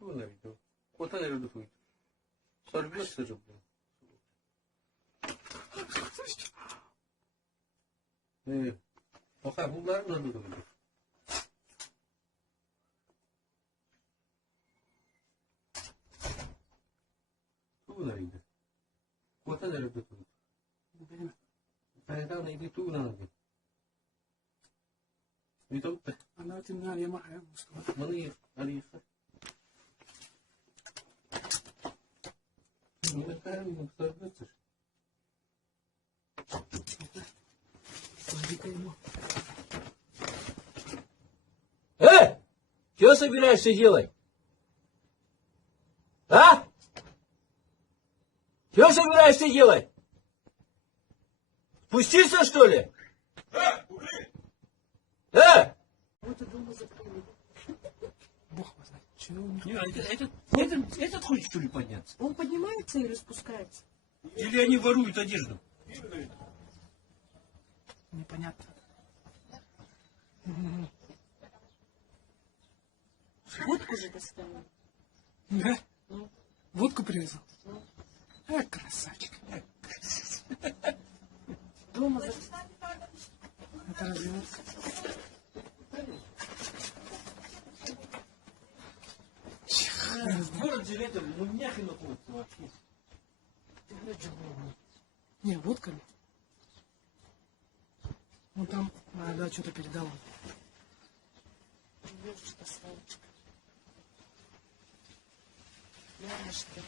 Кто наведет? Вот она рядует. Сорвется же, блин. Пока bunlar nasıl duruyor? Tuğlaydı. Kota nerede tuğ? Kaydan neydi tuğlandı? Bir topta. Она темная, я махаю. Manıyı arıyorsa. Ne kadar mı sörgütür? Смотри-ка ему. Что собираешься делать? А? Что собираешься делать? Спуститься, что ли? Вот и дома закрыли. Бог его знает. Чего он... Этот хочет, что ли, подняться? Он поднимается и распускается. Или они воруют одежду? Непонятно. Водку же доставил. Да? Водку привезл? Красавчик. Дома закрыли. Это развелось. Город же это, ну няхи находится вообще. Не, водками. Ну там, да, что-то передал. Девушка, Славочка. Ладно, что ли.